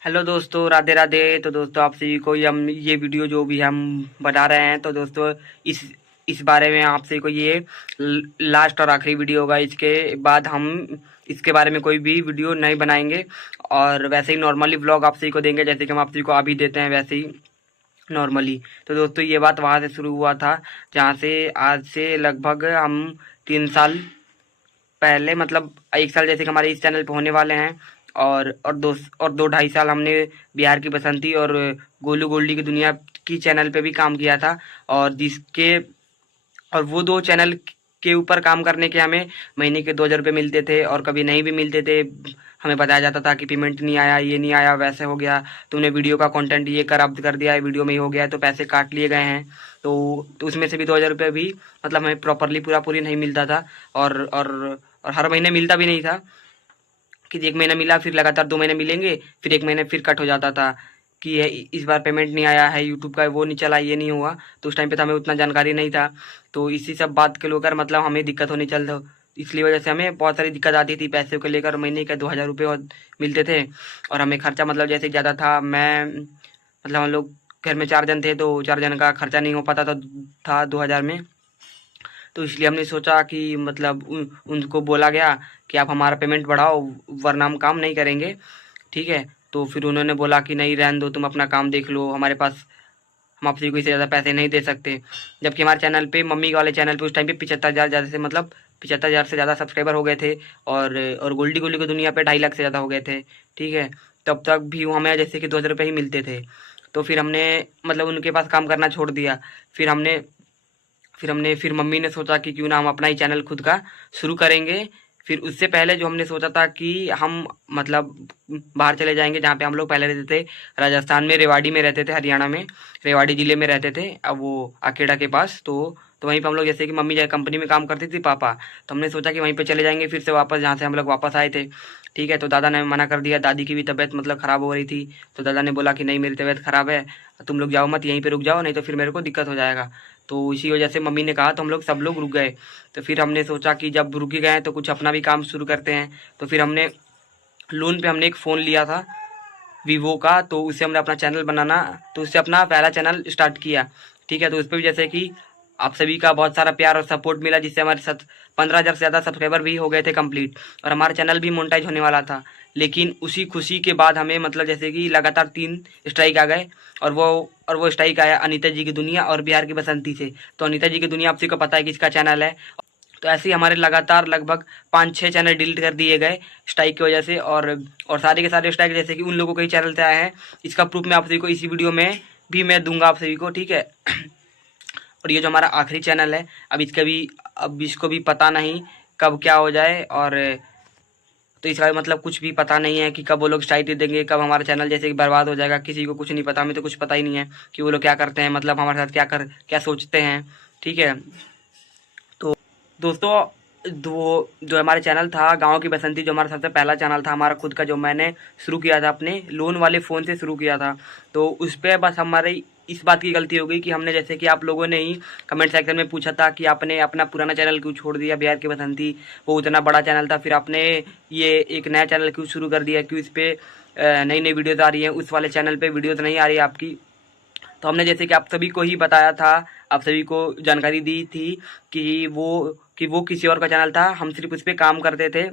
Hello दोस्तों, राधे राधे। तो दोस्तों, आप सभी को हम ये वीडियो जो भी हम बना रहे हैं, तो दोस्तों इस बारे में आप सभी को ये लास्ट और आखिरी वीडियो होगा। इसके बाद हम इसके बारे में कोई भी वीडियो नहीं बनाएंगे और वैसे ही नॉर्मली व्लॉग आप सभी को देंगे, जैसे कि हम आप सभी को अभी देते हैं वैसे ही नॉर्मली। तो दोस्तों, ये बात वहाँ से शुरू हुआ था जहाँ से आज से लगभग हम 3 साल पहले, मतलब 1 साल जैसे कि हमारे इस चैनल पे होने वाले हैं। और 2 ढाई साल हमने बिहार की बसंती और गोलू गोल्डी की दुनिया की चैनल पे भी काम किया था। और जिसके और वो 2 चैनल के ऊपर काम करने के हमें महीने के 2,000 रुपये मिलते थे और कभी नहीं भी मिलते थे। हमें बताया जाता था कि पेमेंट नहीं आया, ये नहीं आया, वैसे हो गया, तुमने वीडियो का कंटेंट ये करप्ट कर दिया है, वीडियो में ही हो गया है, तो पैसे काट लिए गए हैं। तो उसमें से भी 2,000 रुपये भी मतलब हमें प्रॉपरली पूरी नहीं मिलता था। और हर महीने मिलता भी नहीं था कि 1 महीना मिला, फिर लगातार 2 महीने मिलेंगे, फिर 1 महीने फिर कट हो जाता था कि इस बार पेमेंट नहीं आया है, यूट्यूब का वो नहीं चला, ये नहीं हुआ। तो उस टाइम पे तो हमें उतना जानकारी नहीं था। तो इसी सब बात के लेकर मतलब हमें दिक्कत होनी चल रहा, इसलिए वजह से हमें बहुत सारी दिक्कत आती थी पैसे को लेकर। महीने के 2,000 रुपये मिलते थे और हमें खर्चा मतलब जैसे ज़्यादा था। मैं मतलब हम लोग घर में 4 जन थे, तो 4 जन का खर्चा नहीं हो पाता था 2,000 में। तो इसलिए हमने सोचा कि मतलब उनको बोला गया कि आप हमारा पेमेंट बढ़ाओ, वरना हम काम नहीं करेंगे। ठीक है। तो फिर उन्होंने बोला कि नहीं, रहने दो, तुम अपना काम देख लो, हमारे पास हम आपसे कोई से ज़्यादा पैसे नहीं दे सकते। जबकि हमारे चैनल पे, मम्मी वाले चैनल पे, उस टाइम पे 75,000 ज़्यादा से मतलब 75,000 से ज़्यादा सब्सक्राइबर हो गए थे। और गोल्डी गोल्डी की दुनिया पे 2.5 लाख से ज़्यादा हो गए थे। ठीक है। तब तक भी वो हमें जैसे कि 2,000 रुपये ही मिलते थे। तो फिर हमने मतलब उनके पास काम करना छोड़ दिया। फिर हमने फिर मम्मी ने सोचा कि क्यों ना हम अपना ही चैनल खुद का शुरू करेंगे। फिर उससे पहले जो हमने सोचा था कि हम मतलब बाहर चले जाएंगे, जहाँ पे हम लोग पहले रहते थे राजस्थान में, रेवाड़ी में रहते थे, हरियाणा में रेवाड़ी ज़िले में रहते थे, अब वो अकेडा के पास। तो वहीं पे हम लोग, जैसे कि मम्मी जहाँ कंपनी में काम करती थी, पापा, तो हमने सोचा कि वहीं पे चले जाएंगे फिर से वापस, जहाँ से हम लोग वापस आए थे। ठीक है। तो दादा ने मना कर दिया, दादी की भी तबीयत मतलब ख़राब हो रही थी। तो दादा ने बोला कि नहीं, मेरी तबीयत ख़राब है, तुम लोग जाओ मत, यहीं पे रुक जाओ, नहीं तो फिर मेरे को दिक्कत हो जाएगा। तो इसी वजह से मम्मी ने कहा, तो हम लोग सब लोग रुक गए। तो फिर हमने सोचा कि जब रुक ही गए हैं तो कुछ अपना भी काम शुरू करते हैं। तो फिर हमने लोन पे हमने एक फ़ोन लिया था वीवो का, तो उससे हमने अपना चैनल बनाना, तो उससे अपना पहला चैनल स्टार्ट किया। ठीक है। तो उस पर भी जैसे कि आप सभी का बहुत सारा प्यार और सपोर्ट मिला, जिससे हमारे साथ 15,000 से ज़्यादा सब्सक्राइबर भी हो गए थे कंप्लीट, और हमारा चैनल भी मोनेटाइज होने वाला था। लेकिन उसी खुशी के बाद हमें मतलब जैसे कि लगातार 3 स्ट्राइक आ गए। और वो और वो स्ट्राइक आया अनीता जी की दुनिया और बिहार की बसंती से। तो अनीता जी की दुनिया आप सभी को पता है किसका चैनल है। तो ऐसे ही हमारे लगातार लगभग 5-6 चैनल डिलीट कर दिए गए स्ट्राइक की वजह से। और सारे के सारे स्ट्राइक जैसे कि उन लोगों के ही चैनल से आए हैं। इसका प्रूफ मैं आप सभी को इसी वीडियो में भी मैं दूंगा आप सभी को। ठीक है। और ये जो हमारा आखिरी चैनल है, अब इसको भी पता नहीं कब क्या हो जाए। और तो इसका मतलब कुछ भी पता नहीं है कि कब वो लोग स्ट्राइक दे देंगे, कब हमारा चैनल जैसे कि बर्बाद हो जाएगा, किसी को कुछ नहीं पता। हमें तो कुछ पता ही नहीं है कि वो लोग क्या करते हैं, मतलब हमारे साथ क्या सोचते हैं। ठीक है। तो दोस्तों, जो हमारे चैनल था गाँव की बसंती, जो हमारा सबसे पहला चैनल था हमारा खुद का, जो मैंने शुरू किया था अपने लोन वाले फ़ोन से शुरू किया था। तो उस पर बस हमारी इस बात की गलती हो गई कि हमने, जैसे कि आप लोगों ने ही कमेंट सेक्शन में पूछा था कि आपने अपना पुराना चैनल क्यों छोड़ दिया, बिहार की बसंती, वो उतना बड़ा चैनल था, फिर आपने ये एक नया चैनल क्यों शुरू कर दिया, क्यों इस पर नई नई वीडियोज़ आ रही हैं, उस वाले चैनल पे वीडियोज़ नहीं आ रही है आपकी। तो हमने जैसे कि आप सभी को ही बताया था, आप सभी को जानकारी दी थी कि वो किसी और का चैनल था, हम सिर्फ उस पर काम करते थे।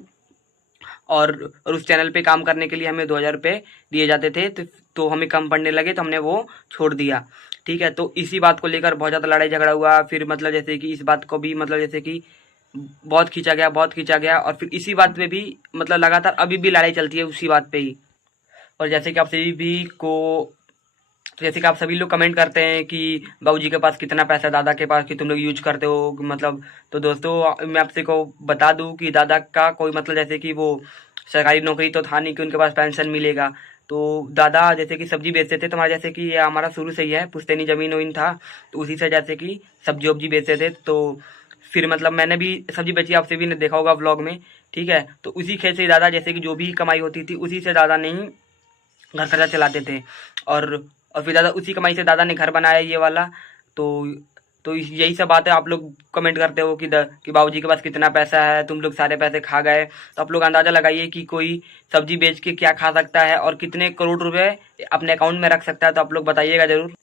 और उस चैनल पे काम करने के लिए हमें 2,000 रुपये दिए जाते थे। तो हमें कम पड़ने लगे, तो हमने वो छोड़ दिया। ठीक है। तो इसी बात को लेकर बहुत ज़्यादा लड़ाई झगड़ा हुआ। फिर मतलब जैसे कि इस बात को भी मतलब जैसे कि बहुत खींचा गया। और फिर इसी बात पे भी मतलब लगातार अभी भी लड़ाई चलती है उसी बात पे ही। और जैसे कि आप सभी भी को तो जैसे कि आप सभी लोग कमेंट करते हैं कि बाबूजी के पास कितना पैसा है, दादा के पास, कि तुम लोग यूज करते हो मतलब। तो दोस्तों, मैं आपसे को बता दूं कि दादा का कोई मतलब जैसे कि वो सरकारी नौकरी तो था नहीं कि उनके पास पेंशन मिलेगा। तो दादा जैसे कि सब्जी बेचते थे, तो हमारा जैसे कि ये हमारा शुरू से ही है, पुश्तैनी ज़मीन वमीन था, तो उसी से जैसे कि सब्जी वब्जी बेचते थे। तो फिर मतलब मैंने भी सब्जी बेची, आपसे भी ने देखा होगा व्लॉग में। ठीक है। तो उसी खेत से दादा जैसे कि जो भी कमाई होती थी, उसी से दादा ने ही घर खर्चा चलाते थे। और और फिर दादा, उसी कमाई से दादा ने घर बनाया ये वाला। तो तो यही सब बातें आप लोग कमेंट करते हो कि बाबूजी के पास कितना पैसा है, तुम लोग सारे पैसे खा गए। तो आप लोग अंदाज़ा लगाइए कि कोई सब्जी बेच के क्या खा सकता है और कितने करोड़ रुपए अपने अकाउंट में रख सकता है। तो आप लोग बताइएगा ज़रूर।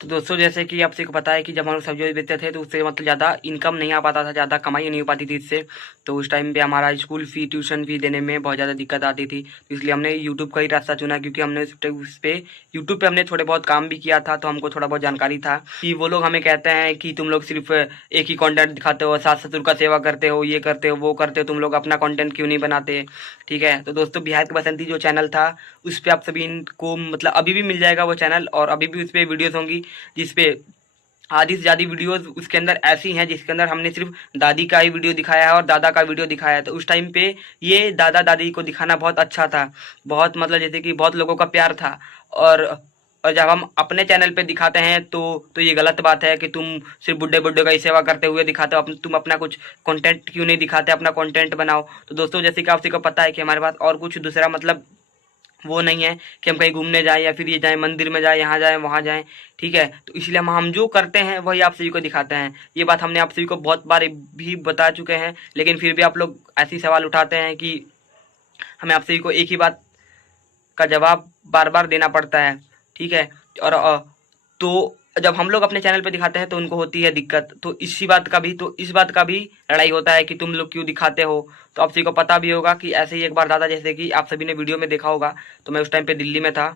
तो दोस्तों जैसे कि आपसे को पता है कि जब हम लोग सब्जी बेचते थे तो उससे मतलब ज़्यादा इनकम नहीं आ पाता था, ज़्यादा कमाई नहीं हो पाती थी इससे। तो उस टाइम पे हमारा स्कूल फ़ी, ट्यूशन फ़ी देने में बहुत ज़्यादा दिक्कत आती थी। तो इसलिए हमने यूट्यूब का ही रास्ता चुना, क्योंकि हमने उस पे यूट्यूब पे हमने थोड़े बहुत काम भी किया था, तो हमको थोड़ा बहुत जानकारी था कि वो लोग हमें कहते हैं कि तुम लोग सिर्फ एक ही कंटेंट दिखाते हो, सास ससुर का सेवा करते हो, ये करते हो, वो करते हो, तुम लोग अपना कंटेंट क्यों नहीं बनाते। ठीक है, तो दोस्तों बिहार की बसंती जो चैनल था उस पर आप सभी को मतलब अभी भी मिल जाएगा वो चैनल, और अभी भी उस पर वीडियोज़ होंगी जिसपे आधी से ज़्यादा वीडियोस उसके अंदर ऐसी हैं जिसके अंदर हमने सिर्फ दादी का ही वीडियो दिखाया है और दादा का वीडियो दिखाया है। तो उस टाइम पे ये दादा दादी को दिखाना बहुत अच्छा था, बहुत मतलब जैसे कि बहुत लोगों का प्यार था। और और जब हम अपने चैनल पे दिखाते हैं तो ये गलत बात है कि तुम सिर्फ बुड्ढे बुड्ढे का ही सेवा करते हुए दिखाते हो, तुम अपना कुछ कंटेंट क्यों नहीं दिखाते, अपना कंटेंट बनाओ। तो दोस्तों जैसे कि आपसे को पता है कि हमारे पास और कुछ दूसरा मतलब वो नहीं है कि हम कहीं घूमने जाएं या फिर ये जाएं मंदिर में जाएं, यहाँ जाएं वहाँ जाएं। ठीक है, तो इसलिए हम जो करते हैं वही आप सभी को दिखाते हैं। ये बात हमने आप सभी को बहुत बार भी बता चुके हैं, लेकिन फिर भी आप लोग ऐसी सवाल उठाते हैं कि हमें आप सभी को एक ही बात का जवाब बार बार देना पड़ता है। ठीक है, और तो जब हम लोग अपने चैनल पे दिखाते हैं तो उनको होती है दिक्कत। तो इस बात का भी लड़ाई होता है कि तुम लोग क्यों दिखाते हो। तो आप सभी को पता भी होगा कि ऐसे ही एक बार दादा, जैसे कि आप सभी ने वीडियो में देखा होगा, तो मैं उस टाइम पे दिल्ली में था।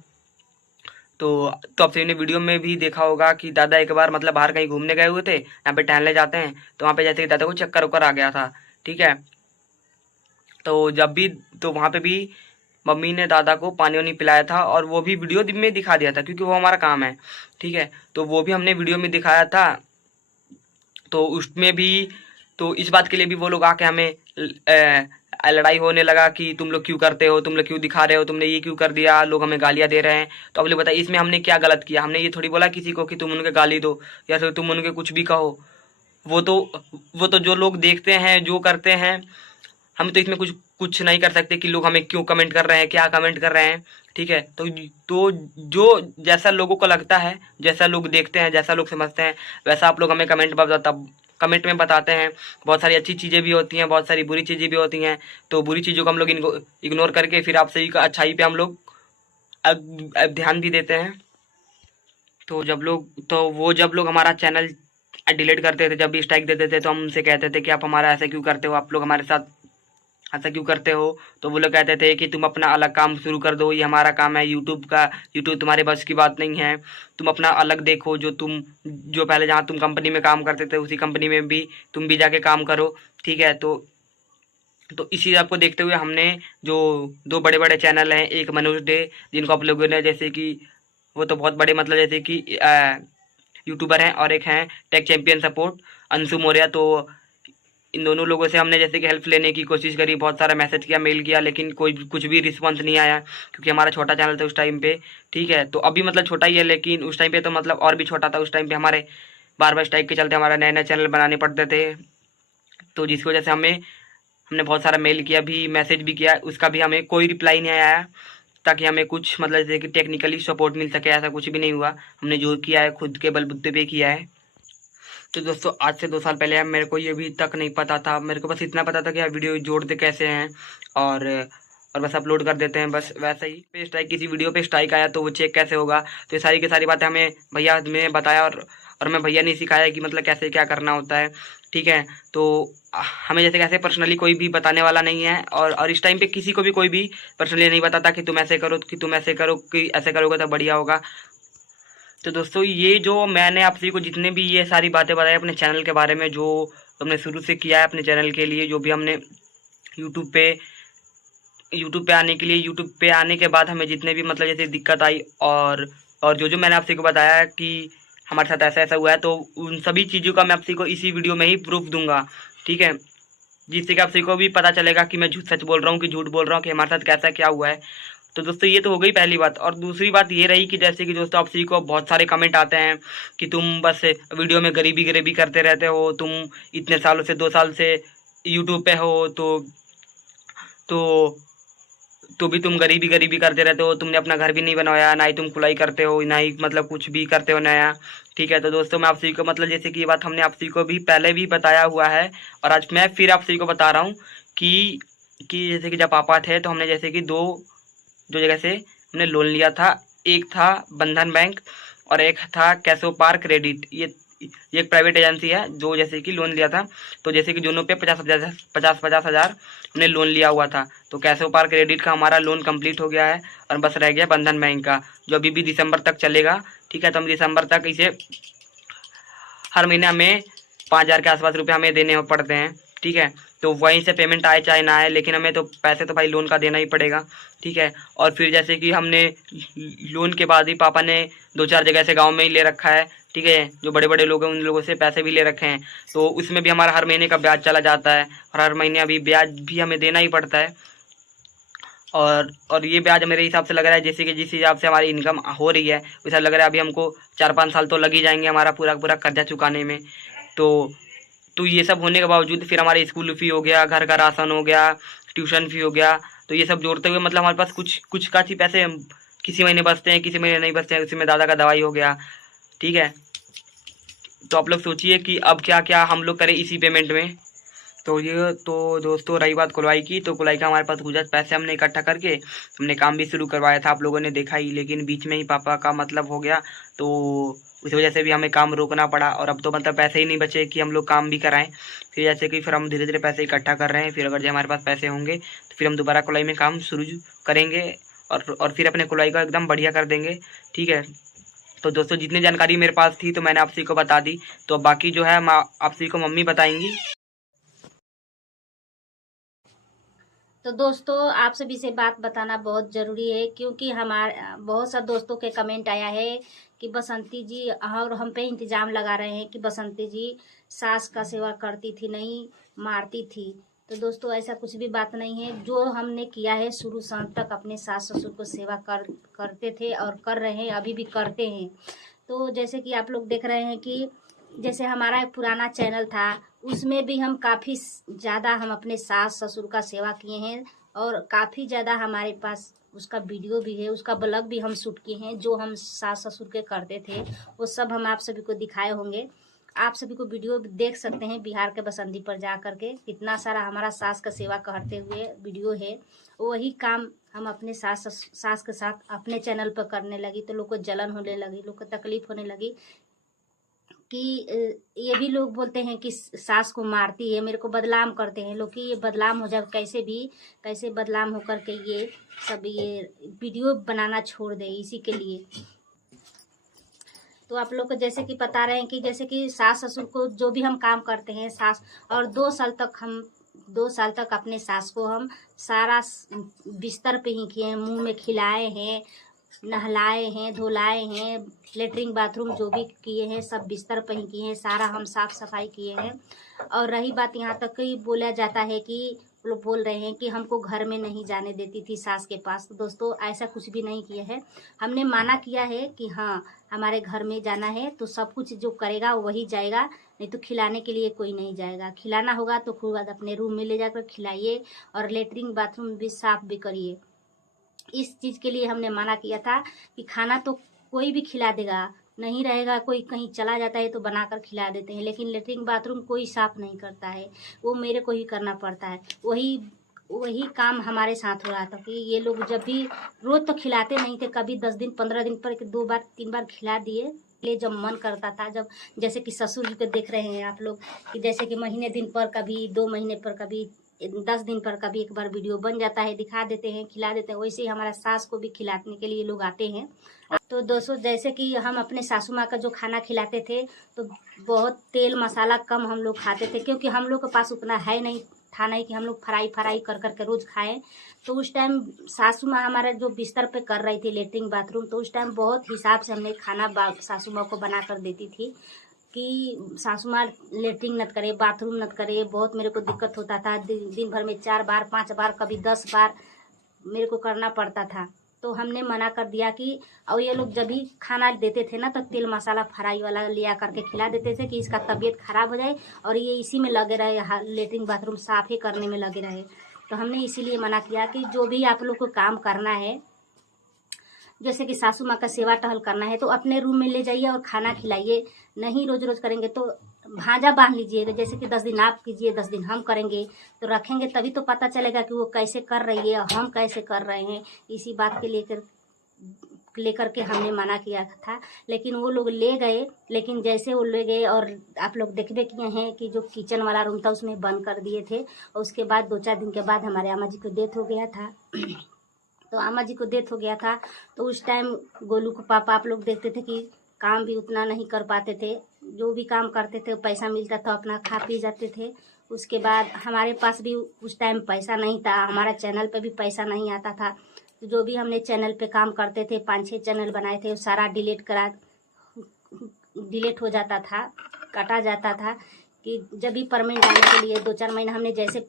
तो आप सभी ने वीडियो में भी देखा होगा कि दादा एक बार मतलब बाहर कहीं घूमने गए हुए थे, यहाँ पे टहलने जाते हैं, तो वहाँ पे जैसे कि दादा को चक्कर वक्कर आ गया था। ठीक है, तो जब भी तो वहाँ पे भी मम्मी ने दादा को पानी वानी पिलाया था, और वो भी वीडियो में दिखा दिया था क्योंकि वो हमारा काम है। ठीक है, तो वो भी हमने वीडियो में दिखाया था। तो उसमें भी तो इस बात के लिए भी वो लोग आके हमें लड़ाई होने लगा कि तुम लोग क्यों करते हो, तुम लोग क्यों दिखा रहे हो, तुमने ये क्यों कर दिया, लोग हमें गालियाँ दे रहे हैं। तो अब लोग बताइए इसमें हमने क्या गलत किया। हमने ये थोड़ी बोला किसी को कि तुम उनके गाली दो या फिर तुम उनके कुछ भी कहो। वो तो वो तो जो लोग देखते हैं, जो करते हैं, हम तो इसमें कुछ कुछ नहीं कर सकते कि लोग हमें क्यों कमेंट कर रहे हैं, क्या कमेंट कर रहे हैं। ठीक है, तो जो जैसा लोगों को लगता है, जैसा लोग देखते हैं, जैसा लोग समझते हैं, वैसा आप लोग हमें कमेंट में बताते हैं। बहुत सारी अच्छी चीज़ें भी होती हैं, बहुत सारी बुरी चीज़ें भी होती हैं। तो बुरी चीज़ों को हम लोग इनको इग्नोर करके फिर आप सही का अच्छाई पे हम लोग अब ध्यान भी देते हैं। जब लोग हमारा चैनल डिलीट करते थे, जब भी स्ट्राइक देते थे, तो हम उनसे कहते थे कि आप हमारा ऐसा क्यों करते हो, आप लोग हमारे साथ ऐसा क्यों करते हो। तो वो लोग कहते थे कि तुम अपना अलग काम शुरू कर दो, ये हमारा काम है यूट्यूब का, यूट्यूब तुम्हारे बस की बात नहीं है, तुम अपना अलग देखो। जो पहले जहाँ तुम कंपनी में काम करते थे उसी कंपनी में भी तुम भी जाके काम करो। ठीक है, तो इसी आपको देखते हुए हमने जो दो बड़े बड़े चैनल हैं, एक मनोज डे जिनको आप लोगों ने जैसे कि वो तो बहुत बड़े मतलब जैसे कि यूट्यूबर हैं, और एक हैं take champion support Anshu Maurya. तो इन दोनों लोगों से हमने जैसे कि हेल्प लेने की कोशिश करी, बहुत सारा मैसेज किया, मेल किया, लेकिन कोई कुछ भी रिस्पॉन्स नहीं आया, क्योंकि हमारा छोटा चैनल था उस टाइम पे। ठीक है, तो अभी मतलब छोटा ही है, लेकिन उस टाइम पे तो मतलब और भी छोटा था। उस टाइम पे हमारे बार बार स्ट्राइक के चलते हमारा नए नए चैनल बनाने पड़ते थे। तो जिसकी वजह से हमने बहुत सारा मेल किया भी, मैसेज भी किया, उसका भी हमें कोई रिप्लाई नहीं आया, ताकि हमें कुछ मतलब जैसे कि टेक्निकली सपोर्ट मिल सके। ऐसा कुछ भी नहीं हुआ, हमने जो किया है खुद के बलबूते पे किया है। तो दोस्तों आज से 2 साल पहले मेरे को ये भी तक नहीं पता था, मेरे को बस इतना पता था कि यार वीडियो जोड़ते कैसे हैं, और और बस अपलोड कर देते हैं, बस वैसे ही। पे स्ट्राइक किसी वीडियो पे स्ट्राइक आया तो वो चेक कैसे होगा, तो ये सारी की सारी बातें हमें भैया ने बताया, और मैं भैया ने सिखाया कि मतलब कैसे क्या करना होता है। ठीक है, तो हमें जैसे कैसे पर्सनली कोई भी बताने वाला नहीं है, और इस टाइम पे किसी को भी कोई भी पर्सनली नहीं बताता कि तुम ऐसे करो, कि तुम ऐसे करो, कि ऐसे करोगे तो बढ़िया होगा। तो दोस्तों ये जो मैंने आप सभी को जितने भी ये सारी बातें बताई अपने चैनल के बारे में, जो हमने शुरू से किया है अपने चैनल के लिए, जो भी हमने यूट्यूब पे यूट्यूब पे आने के बाद हमें जितने भी मतलब जैसे दिक्कत आई, और जो मैंने आप सभी को बताया कि हमारे साथ ऐसा ऐसा हुआ है, तो उन सभी चीज़ों का मैं आप सभी को इसी वीडियो में ही प्रूफ दूंगा। ठीक है, जिससे कि आप सभी को भी पता चलेगा कि मैं सच बोल रहा हूँ कि झूठ बोल रहा हूँ, कि हमारे साथ कैसा क्या हुआ है। तो दोस्तों ये तो हो गई पहली बात, और दूसरी बात ये रही कि जैसे कि दोस्तों आप सभी को बहुत सारे कमेंट आते हैं कि तुम बस वीडियो में गरीबी गरीबी करते रहते हो, तुम इतने सालों से 2 साल से यूट्यूब पे हो, तो तो भी तुम गरीबी गरीबी करते रहते हो, तुमने अपना घर भी नहीं बनवाया, ना ही तुम कुलाई करते हो, ना ही मतलब कुछ भी करते हो नया। ठीक है, तो दोस्तों मैं आप सभी को मतलब जैसे कि ये बात हमने आप सभी को भी पहले भी बताया हुआ है, और आज मैं फिर आप सभी को बता रहा हूँ कि जैसे कि जब पापा थे तो हमने जैसे कि दो जगह से हमने लोन लिया था। एक था बंधन बैंक और एक था कैशो पार क्रेडिट। ये एक प्राइवेट एजेंसी है जो जैसे कि लोन लिया था। तो जैसे कि दोनों पे 50,000 हमने लोन लिया हुआ था। तो कैशो पार क्रेडिट का हमारा लोन कंप्लीट हो गया है और बस रह गया बंधन बैंक का, जो अभी भी दिसंबर तक चलेगा। ठीक है, तो हम दिसंबर तक इसे हर महीने हमें 5,000 के आसपास रुपये हमें देने पड़ते हैं। ठीक है, तो वहीं से पेमेंट आए चाहे ना आए, लेकिन हमें तो पैसे तो भाई लोन का देना ही पड़ेगा। ठीक है, और फिर जैसे कि हमने लोन के बाद ही पापा ने 2-4 जगह से गांव में ही ले रखा है। ठीक है, जो बड़े बड़े लोग हैं उन लोगों से पैसे भी ले रखे हैं, तो उसमें भी हमारा हर महीने का ब्याज चला जाता है और हर महीने अभी ब्याज भी हमें देना ही पड़ता है। और ये ब्याज मेरे हिसाब से लग रहा है जैसे कि जिस हिसाब से हमारी इनकम हो रही है वैसा लग रहा है अभी हमको 4-5 साल तो लग ही जाएंगे हमारा पूरा पूरा कर्जा चुकाने में। तो ये सब होने के बावजूद फिर हमारे स्कूल फी हो गया, घर का राशन हो गया, ट्यूशन फी हो गया, तो ये सब जोड़ते हुए मतलब हमारे पास कुछ कुछ का ही पैसे किसी महीने बचते हैं, किसी महीने नहीं बचते हैं। उसी में दादा का दवाई हो गया। ठीक है, तो आप लोग सोचिए कि अब क्या क्या हम लोग करें इसी पेमेंट में। तो दोस्तों रही बात कुलवाई की, तो कुलाई का हमारे पास कुछ पैसे हमने इकट्ठा करके हमने काम भी शुरू करवाया था, आप लोगों ने देखा ही। लेकिन बीच में ही पापा का मतलब हो गया, तो उस वजह से भी हमें काम रोकना पड़ा और अब तो मतलब पैसे ही नहीं बचे कि हम लोग काम भी कराएं। फिर जैसे कि फिर हम धीरे धीरे पैसे इकट्ठा कर रहे हैं, फिर अगर जो हमारे पास पैसे होंगे तो फिर हम दोबारा कुलाई में काम शुरू करेंगे और फिर अपने कुलाई का एकदम बढ़िया कर देंगे। ठीक है, तो दोस्तों जितनी जानकारी मेरे पास थी तो मैंने आप सभी को बता दी, तो बाकी जो है आप सभी को मम्मी बताएंगी। तो दोस्तों आप सभी से बात बताना बहुत ज़रूरी है, क्योंकि हमारे बहुत सा दोस्तों के कमेंट आया है कि बसंती जी, और हम पे इंतज़ाम लगा रहे हैं कि बसंती जी सास का सेवा करती थी, नहीं मारती थी। तो दोस्तों ऐसा कुछ भी बात नहीं है। जो हमने किया है शुरू से अंत तक अपने सास ससुर को सेवा करते थे और कर रहे हैं, अभी भी करते हैं। तो जैसे कि आप लोग देख रहे हैं कि जैसे हमारा एक पुराना चैनल था, उसमें भी हम काफ़ी ज़्यादा हम अपने सास ससुर का सेवा किए हैं और काफ़ी ज़्यादा हमारे पास उसका वीडियो भी है, उसका ब्लॉग भी हम शूट किए हैं। जो हम सास ससुर के करते थे वो सब हम आप सभी को दिखाए होंगे। आप सभी को वीडियो देख सकते हैं बिहार के बसंती पर जा करके, कितना सारा हमारा सास का सेवा करते हुए वीडियो है। वही काम हम अपने सास के साथ अपने चैनल पर करने लगी, तो लोग को जलन होने लगी, लोग को तकलीफ होने लगी कि ये भी लोग बोलते हैं कि सास को मारती है, मेरे को बदनाम करते हैं लोग कि ये बदनाम हो जाए, कैसे बदनाम होकर के ये सब ये वीडियो बनाना छोड़ दे इसी के लिए। तो आप लोग को जैसे कि बता रहे हैं कि जैसे कि सास ससुर को जो भी हम काम करते हैं सास, और 2 साल तक अपने सास को हम सारा बिस्तर पे ही किए हैं, मुंह में खिलाए हैं, नहलाए हैं, धुलाए हैं, लेटरिन बाथरूम जो भी किए हैं सब बिस्तर पर ही किए हैं, सारा हम साफ सफाई किए हैं। और रही बात यहाँ तक कि बोला जाता है कि लोग बोल रहे हैं कि हमको घर में नहीं जाने देती थी सास के पास। तो दोस्तों ऐसा कुछ भी नहीं किया है, हमने माना किया है कि हाँ हमारे घर में जाना है तो सब कुछ जो करेगा वही जाएगा, नहीं तो खिलाने के लिए कोई नहीं जाएगा। खिलाना होगा तो खुद अपने रूम में ले जाकर खिलाइए और लेटरिन बाथरूम भी साफ भी करिए। इस चीज़ के लिए हमने मना किया था कि खाना तो कोई भी खिला देगा, नहीं रहेगा, कोई कहीं चला जाता है तो बनाकर खिला देते हैं, लेकिन लेटरिन बाथरूम कोई साफ नहीं करता है, वो मेरे को ही करना पड़ता है। वही काम हमारे साथ हो रहा था कि ये लोग जब भी रोज़ तो खिलाते नहीं थे, कभी 10 दिन 15 दिन पर 2 बार 3 बार खिला दिए। ले जब मन करता था, जब जैसे कि ससुर जी को देख रहे हैं आप लोग कि जैसे कि महीने दिन पर कभी 2 महीने पर कभी 10 दिन पर कभी एक बार वीडियो बन जाता है, दिखा देते हैं, खिला देते हैं। वैसे ही हमारा सास को भी खिलाने के लिए लोग आते हैं। तो दोस्तों जैसे कि हम अपने सासू माँ का जो खाना खिलाते थे तो बहुत तेल मसाला कम हम लोग खाते थे, क्योंकि हम लोग के पास उतना है नहीं था नहीं कि हम लोग फ्राई कर के रोज़ खाएं। तो उस टाइम सासू माँ हमारा जो बिस्तर पे कर रही थी लेटरिन बाथरूम, तो उस टाइम बहुत हिसाब से हमने खाना सासू माँ को बना कर देती थी कि सासू माँ लेटरिन नत करे, बाथरूम नत करे। बहुत मेरे को दिक्कत होता था, दिन भर में 4 बार 5 बार कभी 10 बार मेरे को करना पड़ता था। तो हमने मना कर दिया कि और ये लोग जब भी खाना देते थे ना तो तेल मसाला फ्राई वाला लिया करके खिला देते थे कि इसका तबीयत खराब हो जाए और ये इसी में लगे रहे, लेटरिन बाथरूम साफ ही करने में लगे रहे। तो हमने इसीलिए मना किया कि जो भी आप लोग को काम करना है, जैसे कि सासू माँ का सेवा टहल करना है, तो अपने रूम में ले जाइए और खाना खिलाइए। नहीं रोज रोज करेंगे तो भांजा बांध लीजिएगा, जैसे कि 10 दिन आप कीजिए 10 दिन हम करेंगे, तो रखेंगे तभी तो पता चलेगा कि वो कैसे कर रही है और हम कैसे कर रहे हैं। इसी बात के लेकर के हमने मना किया था, लेकिन वो लोग ले गए। लेकिन जैसे वो ले गए और आप लोग देखबे किए हैं कि जो किचन वाला रूम था उसमें बंद कर दिए थे, और उसके बाद 2-4 दिन के बाद हमारे अम्मा जी को डेथ हो गया था। तो अम्मा जी को डेथ हो गया था, तो उस टाइम गोलू को पापा आप लोग देखते थे कि काम भी उतना नहीं कर पाते थे, जो भी काम करते थे पैसा मिलता था अपना खा पी जाते थे। उसके बाद हमारे पास भी उस टाइम पैसा नहीं था, हमारा चैनल पे भी पैसा नहीं आता था। जो भी हमने चैनल पे काम करते थे, 5-6 चैनल बनाए थे, वो सारा डिलीट हो जाता था, काटा जाता था। कि जब भी परमेंट आने के लिए 2-4 महीना हमने जैसे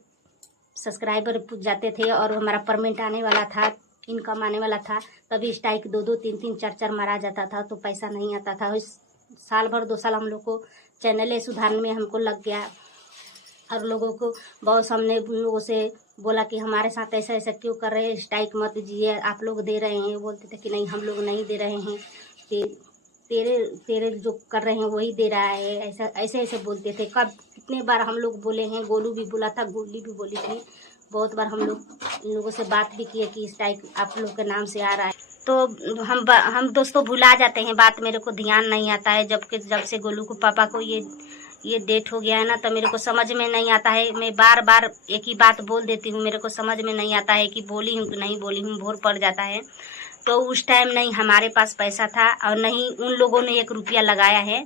सब्सक्राइबर पूछ जाते थे और हमारा परमेंट आने वाला था, इनकम आने वाला था, तभी स्ट्राइक 2-2, 3-3, 4-4 मारा जाता था, तो पैसा नहीं आता था। इस साल भर 2 साल हम लोग को चैनल सुधारने में हमको लग गया, और लोगों को बहुत हमने उन लोगों से बोला कि हमारे साथ ऐसा ऐसा क्यों कर रहे हैं, स्ट्राइक मत दीजिए, आप लोग दे रहे हैं। बोलते थे कि नहीं हम लोग नहीं दे रहे हैं, कि तेरे जो कर रहे हैं वही दे रहा है, ऐसा ऐसे ऐसे बोलते थे। कब कितने बार हम लोग बोले हैं, गोलू भी बोला था, गोली भी बोली थी, बहुत बार हम लोग इन लोगों से बात भी किए कि स्ट्राइक आप लोग के नाम से आ रहा है। तो हम दोस्तों भुला जाते हैं बात, मेरे को ध्यान नहीं आता है। जब से गोलू को पापा को ये डेट हो गया है ना, तो मेरे को समझ में नहीं आता है। मैं बार बार एक ही बात बोल देती हूँ, मेरे को समझ में नहीं आता है कि बोली हूँ कि नहीं बोली हूँ, भोर पड़ जाता है। तो उस टाइम नहीं हमारे पास पैसा था, और नहीं उन लोगों ने 1 रुपया लगाया है।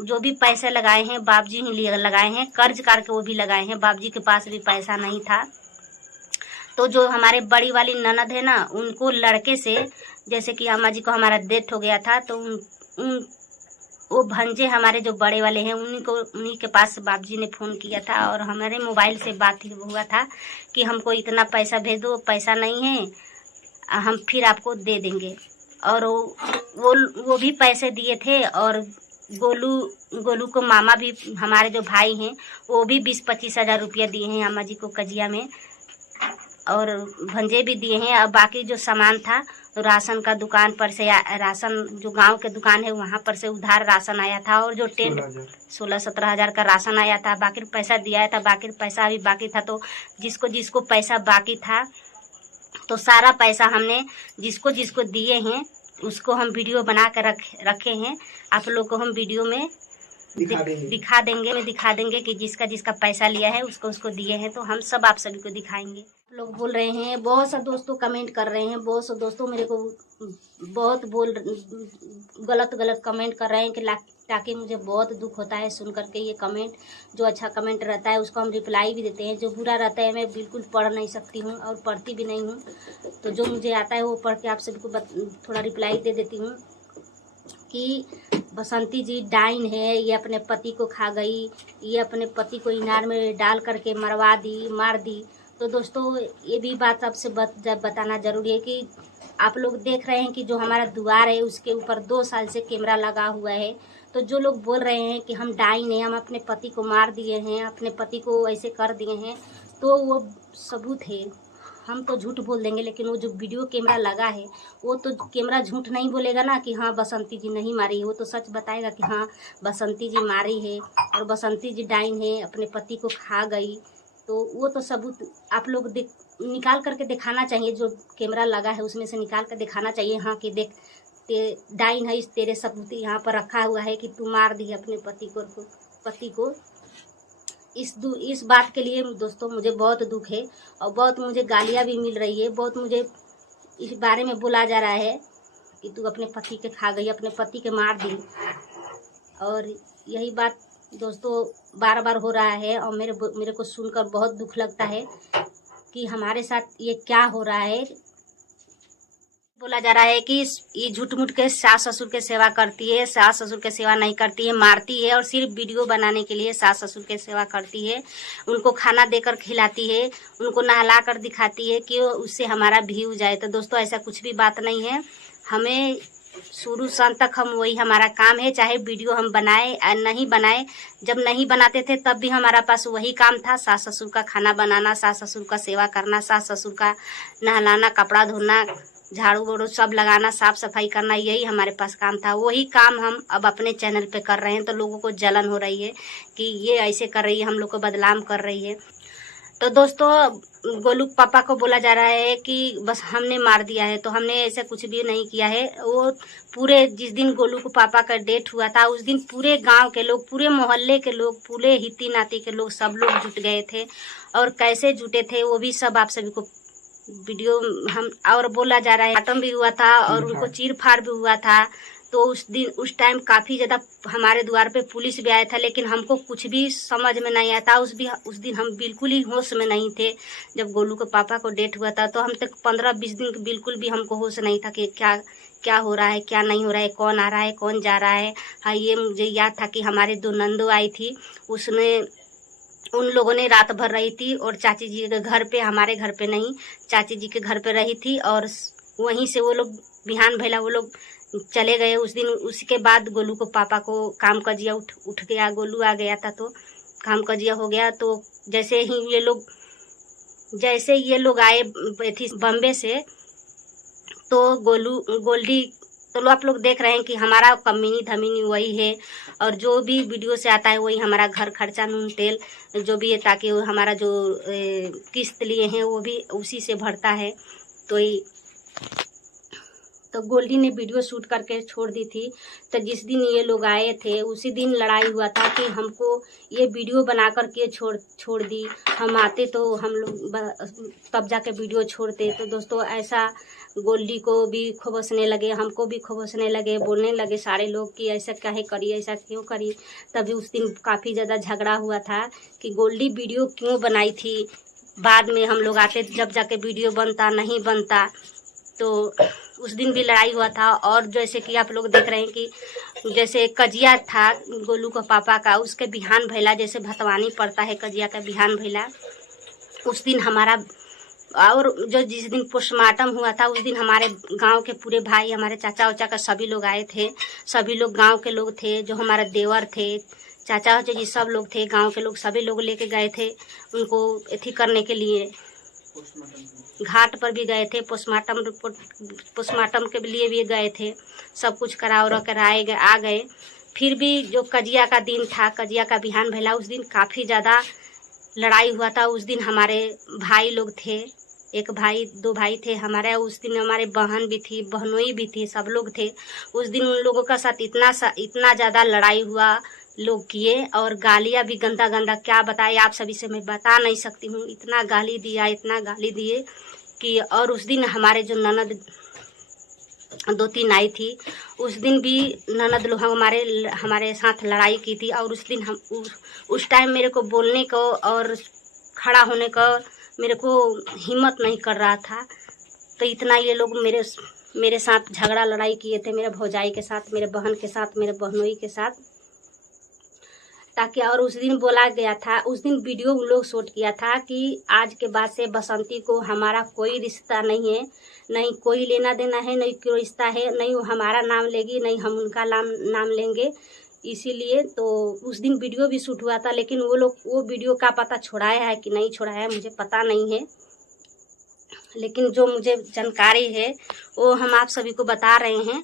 जो भी पैसे लगाए हैं बाबूजी ही लिए लगाए हैं, कर्ज करके वो भी लगाए हैं, बाबूजी के पास भी पैसा नहीं था। तो जो हमारे बड़ी वाली ननद है ना, उनको लड़के से, जैसे कि अम्मा जी को हमारा डेथ हो गया था, तो वो भंजे हमारे जो बड़े वाले हैं उन्हीं के पास बाबूजी ने फ़ोन किया था, और हमारे मोबाइल से बात हुआ था कि हमको इतना पैसा भेज दो, पैसा नहीं है हम फिर आपको दे देंगे। और वो भी पैसे दिए थे, और गोलू को मामा भी, हमारे जो भाई हैं वो भी 20-25 हज़ार रुपया दिए हैं अम्मा जी को कजिया में, और भंजे भी दिए हैं। और बाकी जो सामान था राशन का दुकान पर से, राशन जो गांव के दुकान है वहाँ पर से उधार राशन आया था, और जो 16-17 हज़ार का राशन आया था, बाकी पैसा दिया था, बाकी पैसा अभी बाकी था। तो जिसको पैसा बाकी था, तो सारा पैसा हमने जिसको दिए हैं उसको हम वीडियो बना कर रखे हैं। आप लोग को हम वीडियो में दिखा देंगे कि जिसका पैसा लिया है उसको दिए हैं, तो हम सब आप सभी को दिखाएंगे। लोग बोल रहे हैं, बहुत सा दोस्तों कमेंट कर रहे हैं, बहुत से दोस्तों मेरे को बहुत गलत कमेंट कर रहे हैं कि ताकि मुझे बहुत दुख होता है सुन करके ये कमेंट। जो अच्छा कमेंट रहता है उसको हम रिप्लाई भी देते हैं, जो बुरा रहता है मैं बिल्कुल पढ़ नहीं सकती हूँ और पढ़ती भी नहीं हूँ। तो जो मुझे आता है वो पढ़ के आप सभी को थोड़ा रिप्लाई दे देती हूँ कि बसंती जी डाइन है, ये अपने पति को खा गई, ये अपने पति को इनार में डाल करके मार दी। तो दोस्तों ये भी बात आपसे बताना ज़रूरी है कि आप लोग देख रहे हैं कि जो हमारा द्वार है उसके ऊपर 2 साल से कैमरा लगा हुआ है। तो जो लोग बोल रहे हैं कि हम डाइन हैं, हम अपने पति को मार दिए हैं, अपने पति को ऐसे कर दिए हैं, तो वो सबूत है। हम तो झूठ बोल देंगे, लेकिन वो जो वीडियो कैमरा लगा है वो तो कैमरा झूठ नहीं बोलेगा ना कि हाँ बसंती जी नहीं मारी है, वो तो सच बताएगा कि हाँ बसंती जी मारी है और बसंती जी डाइन है, अपने पति को खा गई। तो वो तो सबूत आप लोग निकाल करके दिखाना चाहिए, जो कैमरा लगा है उसमें से निकाल कर दिखाना चाहिए, हाँ कि देख डाइन है, तेरे सबूत यहाँ पर रखा हुआ है कि तू मार दी अपने पति को। इस बात के लिए दोस्तों मुझे बहुत दुख है, और बहुत मुझे गालियाँ भी मिल रही है, बहुत मुझे इस बारे में बोला जा रहा है कि तू अपने पति के खा गई, अपने पति के मार दी। और यही बात दोस्तों बार बार हो रहा है, और मेरे को सुनकर बहुत दुख लगता है कि हमारे साथ ये क्या हो रहा है। बोला जा रहा है कि ये झूठ मूठ के सास ससुर के सेवा करती है, सास ससुर के सेवा नहीं करती है, मारती है, और सिर्फ वीडियो बनाने के लिए सास ससुर के सेवा करती है, उनको खाना देकर खिलाती है, उनको नहला कर दिखाती है कि उससे हमारा व्यू जाए। तो दोस्तों ऐसा कुछ भी बात नहीं है। हमें शुरू से अंत तक हम वही हमारा काम है, चाहे वीडियो हम बनाए या नहीं बनाए। जब नहीं बनाते थे तब भी हमारा पास वही काम था, सास ससुर का खाना बनाना, सास ससुर का सेवा करना, सास ससुर का नहलाना, कपड़ा धोना, झाड़ू वाड़ू सब लगाना, साफ सफाई करना, यही हमारे पास काम था। वही काम हम अब अपने चैनल पे कर रहे हैं। तो लोगों को जलन हो रही है कि ये ऐसे कर रही है, हम लोग को बदनाम कर रही है। तो दोस्तों, गोलू पापा को बोला जा रहा है कि बस हमने मार दिया है, तो हमने ऐसा कुछ भी नहीं किया है। वो पूरे जिस दिन गोलू को पापा का डेथ हुआ था उस दिन पूरे गांव के लोग, पूरे मोहल्ले के लोग, पूरे हिती नाती के लोग, सब लोग जुट गए थे। और कैसे जुटे थे वो भी सब आप सभी को वीडियो हम, और बोला जा रहा है आटम भी हुआ था और उनको चीर फाड़ भी हुआ था। तो उस टाइम काफ़ी ज़्यादा हमारे द्वार पे पुलिस भी आया था, लेकिन हमको कुछ भी समझ में नहीं आया था। उस दिन हम बिल्कुल ही होश में नहीं थे। जब गोलू के पापा को डेथ हुआ था तो हम तक 15-20 दिन बिल्कुल भी हमको होश नहीं था कि क्या क्या हो रहा है, क्या नहीं हो रहा है, कौन आ रहा है, कौन जा रहा है। हाँ, ये मुझे याद था कि हमारे 2 नंदो आई थी, उसमें उन लोगों ने रात भर रही थी और चाची जी के घर पे, हमारे घर पे नहीं, चाची जी के घर पे रही थी। और वहीं से वो लोग बिहान भैला वो लोग चले गए उस दिन। उसके बाद गोलू को पापा को काम कजिया उठ गया, गोलू आ गया था तो काम कजिया हो गया। तो जैसे ये लोग आए थी बम्बे से, तो गोल्डी, तो आप लोग देख रहे हैं कि हमारा कमीनी धमीनी वही है। और जो भी वीडियो से आता है वही हमारा घर खर्चा, नून तेल जो भी है, ताकि वो हमारा जो किस्त लिए हैं वो भी उसी से भरता है। तो गोल्डी ने वीडियो शूट करके छोड़ दी थी। तो जिस दिन ये लोग आए थे उसी दिन लड़ाई हुआ था कि हमको ये वीडियो बना कर के छोड़ दी। हम आते तो हम लोग तब जाके वीडियो छोड़ते। तो दोस्तों, ऐसा गोल्डी को भी खबसने लगे, हमको भी खबसने लगे, बोलने लगे सारे लोग कि ऐसा काहे करी, ऐसा क्यों करी। तभी उस दिन काफ़ी ज़्यादा झगड़ा हुआ था कि गोल्डी वीडियो क्यों बनाई थी। बाद में हम लोग आते जब जाके वीडियो बनता नहीं बनता। तो उस दिन भी लड़ाई हुआ था। और जैसे कि आप लोग देख रहे हैं कि जैसे कजिया था गोलू का पापा का, उसके बिहान भैला, जैसे भतवानी पड़ता है कजिया का बिहान भैला, उस दिन हमारा, और जो जिस दिन पोस्टमार्टम हुआ था उस दिन हमारे गांव के पूरे भाई, हमारे चाचा उचा का सभी लोग आए थे। सभी लोग गांव के लोग थे, जो हमारे देवर थे, चाचा उचा जी सब लोग थे, गांव के लोग सभी लोग लेके गए थे उनको एथी करने के लिए। घाट पर भी गए थे, पोस्टमार्टम के लिए भी गए थे, सब कुछ करा और आ गए। फिर भी जो कजिया का दिन था, कजिया का बिहान भैला, उस दिन काफ़ी ज़्यादा लड़ाई हुआ था। उस दिन हमारे भाई लोग थे, 1 भाई 2 भाई थे हमारे। उस दिन हमारे बहन भी थी, बहनोई भी थी, सब लोग थे। उस दिन उन लोगों का साथ इतना ज़्यादा लड़ाई हुआ, लोग किए। और गालियाँ भी गंदा गंदा क्या बताए आप सभी से, मैं बता नहीं सकती हूँ। इतना गाली दिए कि। और उस दिन हमारे जो ननद 2-3 आई थी, उस दिन भी ननद लोग हमारे साथ लड़ाई की थी। और उस दिन उस टाइम मेरे को बोलने को और खड़ा होने का मेरे को हिम्मत नहीं कर रहा था। तो इतना ये लोग मेरे साथ झगड़ा लड़ाई किए थे, मेरे भौजाई के साथ, मेरे बहन के साथ, मेरे बहनोई के साथ, ताकि। और उस दिन बोला गया था, उस दिन वीडियो उन लोग शूट किया था कि आज के बाद से बसंती को हमारा कोई रिश्ता नहीं है, नहीं कोई लेना देना है, नहीं कोई रिश्ता है, नहीं वो हमारा नाम लेगी, नहीं हम उनका नाम लेंगे। इसीलिए तो उस दिन वीडियो भी शूट हुआ था, लेकिन वो वीडियो का पता छुड़ाया है कि नहीं छुड़ाया है मुझे पता नहीं है। लेकिन जो मुझे जानकारी है वो हम आप सभी को बता रहे हैं।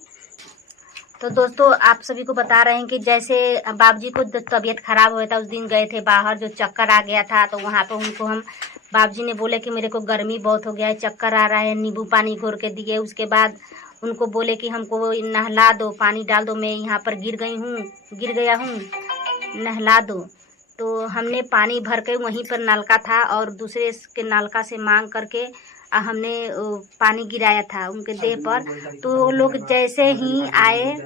तो दोस्तों, आप सभी को बता रहे हैं कि जैसे बाबूजी को तबीयत खराब हुआ था, उस दिन गए थे बाहर, जो चक्कर आ गया था, तो वहाँ पे उनको हम, बाबूजी ने बोले कि मेरे को गर्मी बहुत हो गया है, चक्कर आ रहा है, नींबू पानी घोर के दिए। उसके बाद उनको बोले कि हमको नहला दो, पानी डाल दो, मैं यहाँ पर गिर गया हूँ, नहला दो। तो हमने पानी भर के, वहीं पर नलका था और दूसरे के नलका से मांग करके हमने पानी गिराया था उनके देह पर। तो वो लोग जैसे ही आए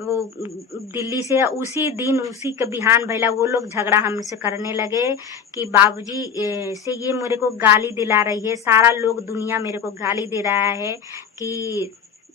वो दिल्ली से, उसी दिन उसी के बिहान भैला वो लोग झगड़ा हमसे करने लगे कि बाबूजी से ये मेरे को गाली दिला रही है, सारा लोग दुनिया मेरे को गाली दे रहा है कि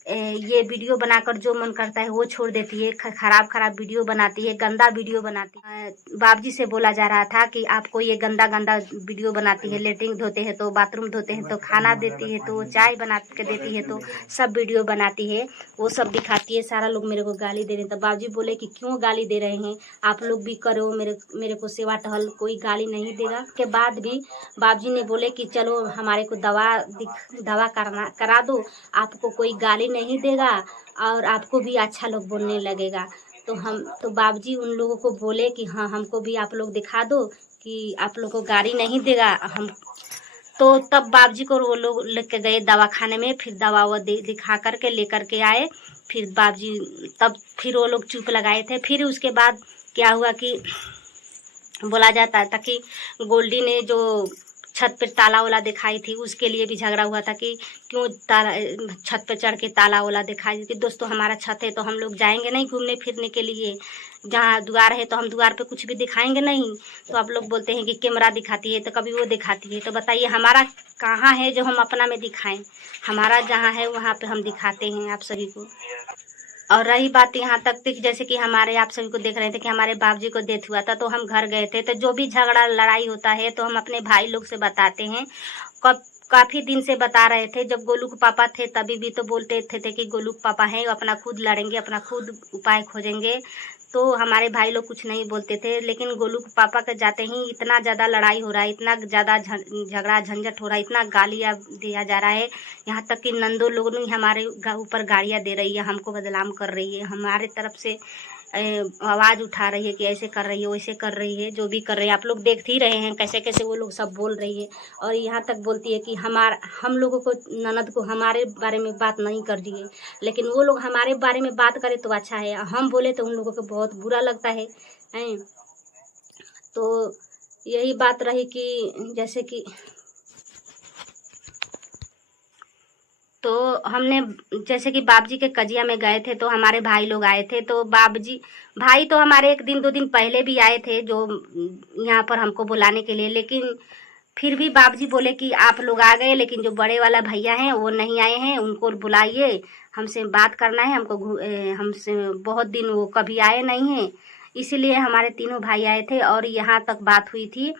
ये वीडियो बनाकर जो मन करता है वो छोड़ देती है, खराब वीडियो बनाती है, गंदा वीडियो बनाती है। बाबूजी से बोला जा रहा था कि आपको ये गंदा वीडियो बनाती है, लेटरिन धोते हैं तो, बाथरूम धोते हैं तो, खाना देती है तो, चाय बना के देती है तो, सब वीडियो बनाती है, वो सब दिखाती है। सारा लोग मेरे को गाली दे रहे हैं। तो बाबूजी बोले कि क्यों गाली दे रहे हैं, आप लोग भी करो मेरे को सेवा टहल, कोई गाली नहीं देगा। के बाद भी बाबूजी ने बोले कि चलो हमारे को दवा करा दो, आपको कोई गाली नहीं देगा और आपको भी अच्छा लोग बोलने लगेगा। तो बाबूजी उन लोगों को बोले कि हाँ, हमको भी आप लोग दिखा दो कि आप लोग को गाली नहीं देगा हम। तो तब बाबूजी को वो लोग लेके गए दवाखाने में, फिर दवा वो दिखा करके लेकर के आए। फिर बाबूजी तब फिर वो लोग चुप लगाए थे। फिर उसके बाद क्या हुआ कि बोला जाता था कि गोल्डी ने जो छत पे ताला वाला दिखाई थी, उसके लिए भी झगड़ा हुआ था कि क्यों छत पे चढ़ के ताला वाला दिखाई। कि दोस्तों हमारा छत है तो हम लोग जाएंगे नहीं घूमने फिरने के लिए, जहाँ द्वार है तो हम द्वार पे कुछ भी दिखाएंगे नहीं। तो आप लोग बोलते हैं कि कैमरा दिखाती है, तो कभी वो दिखाती है। तो बताइए हमारा कहाँ है जो हम अपना में दिखाएं? हमारा जहाँ है वहाँ पे हम दिखाते हैं आप सभी को। और रही बात यहाँ तक थी जैसे कि हमारे, आप सभी को देख रहे थे कि हमारे बाबूजी को डेथ हुआ था, तो हम घर गए थे। तो जो भी झगड़ा लड़ाई होता है तो हम अपने भाई लोग से बताते हैं। काफ़ी दिन से बता रहे थे, जब गोलू के पापा थे तभी भी तो बोलते थे कि गोलू के पापा हैं, अपना खुद लड़ेंगे, अपना खुद उपाय खोजेंगे। तो हमारे भाई लोग कुछ नहीं बोलते थे। लेकिन गोलू के पापा के जाते ही इतना ज़्यादा लड़ाई हो रहा है, इतना ज़्यादा झगड़ा झंझट हो रहा है, इतना गालियाँ दिया जा रहा है। यहाँ तक कि नंदो लोग ने हमारे ऊपर गालियाँ दे रही है, हमको बदनाम कर रही है, हमारे तरफ से आवाज़ उठा रही है कि ऐसे कर रही है, वैसे कर रही है, जो भी कर रही है। आप लोग देख ही रहे हैं कैसे कैसे वो लोग सब बोल रही है। और यहाँ तक बोलती है कि हम लोगों को, ननद को हमारे बारे में बात नहीं कर दिए, लेकिन वो लोग हमारे बारे में बात करें तो अच्छा है, हम बोले तो उन लोगों को बहुत बुरा लगता है। तो यही बात रही कि जैसे कि तो हमने जैसे कि बाबूजी के कजिया में गए थे तो हमारे भाई लोग आए थे। तो भाई तो हमारे 1 दिन 2 दिन पहले भी आए थे जो यहाँ पर हमको बुलाने के लिए। लेकिन फिर भी बाबूजी बोले कि आप लोग आ गए, लेकिन जो बड़े वाला भैया हैं वो नहीं आए हैं, उनको बुलाइए, हमसे बात करना है, हमसे बहुत दिन वो कभी आए नहीं हैं। इसीलिए हमारे तीनों भाई आए थे और यहाँ तक बात हुई थी।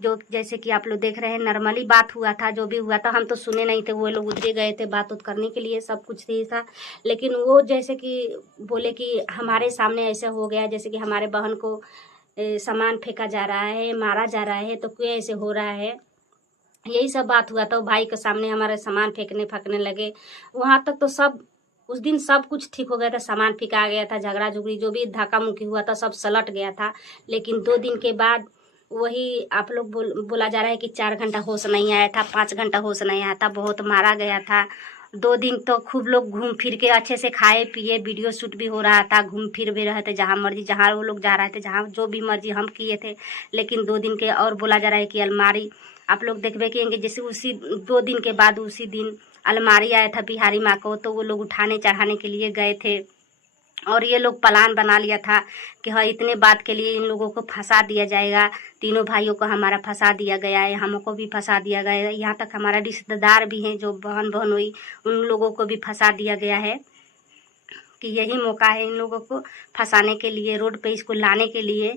जो जैसे कि आप लोग देख रहे हैं नॉर्मली बात हुआ था, जो भी हुआ था हम तो सुने नहीं थे, वो लोग उधर गए थे बात करने के लिए, सब कुछ सही था। लेकिन वो जैसे कि बोले कि हमारे सामने ऐसा हो गया, जैसे कि हमारे बहन को सामान फेंका जा रहा है, मारा जा रहा है, तो क्यों ऐसे हो रहा है, यही सब बात हुआ था। भाई के सामने हमारे सामान फेंकने लगे। वहाँ तक तो सब उस दिन सब कुछ ठीक हो गया था, सामान फेंका गया था, झगड़ा झुगड़ी जो भी धक्का मुक्की हुआ था सब सलट गया था। लेकिन 2 दिन के बाद वही आप लोग बोला जा रहा है कि 4 घंटा होश नहीं आया था, 5 घंटा होश नहीं आया था, बहुत मारा गया था। 2 दिन तो खूब लोग घूम फिर के अच्छे से खाए पिए, वीडियो शूट भी हो रहा था, घूम फिर भी रहे थे जहाँ मर्जी, जहाँ वो लोग जा रहे थे, जहाँ जो भी मर्जी हम किए थे। लेकिन 2 दिन के और बोला जा रहा है कि अलमारी आप लोग देखबे करेंगे, जैसे उसी 2 दिन के बाद उसी दिन अलमारी आया था बिहारी माँ को, तो वो लोग उठाने चढ़ाने के लिए गए थे। और ये लोग प्लान बना लिया था कि हाँ इतने बात के लिए इन लोगों को फंसा दिया जाएगा, तीनों भाइयों को हमारा फंसा दिया गया है, हमको भी फंसा दिया गया है। यहाँ तक हमारा रिश्तेदार भी हैं जो बहन हुई, उन लोगों को भी फंसा दिया गया है कि यही मौका है इन लोगों को फंसाने के लिए, रोड पे इसको लाने के लिए।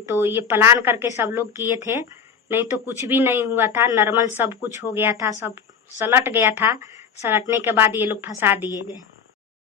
तो ये प्लान करके सब लोग किए थे, नहीं तो कुछ भी नहीं हुआ था, नॉर्मल सब कुछ हो गया था, सब सलट गया था। सलटने के बाद ये लोग फंसा दिए गए।